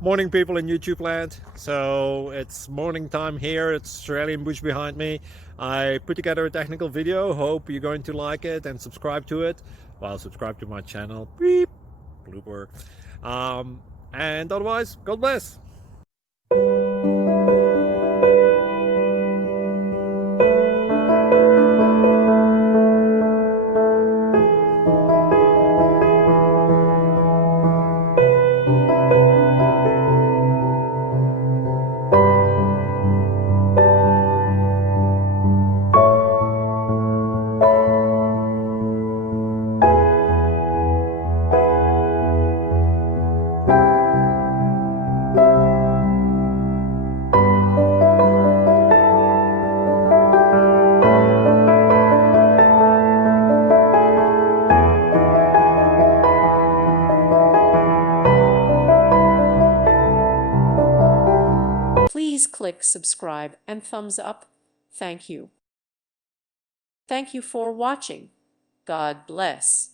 Morning, people in YouTube land. So it's morning time here. It's Australian bush behind me. I put together a technical video. Hope you're going to like it and subscribe to it. Well, subscribe to my channel. Beep. Blooper. And otherwise, God bless. Please click subscribe and thumbs up. Thank you. Thank you for watching. God bless.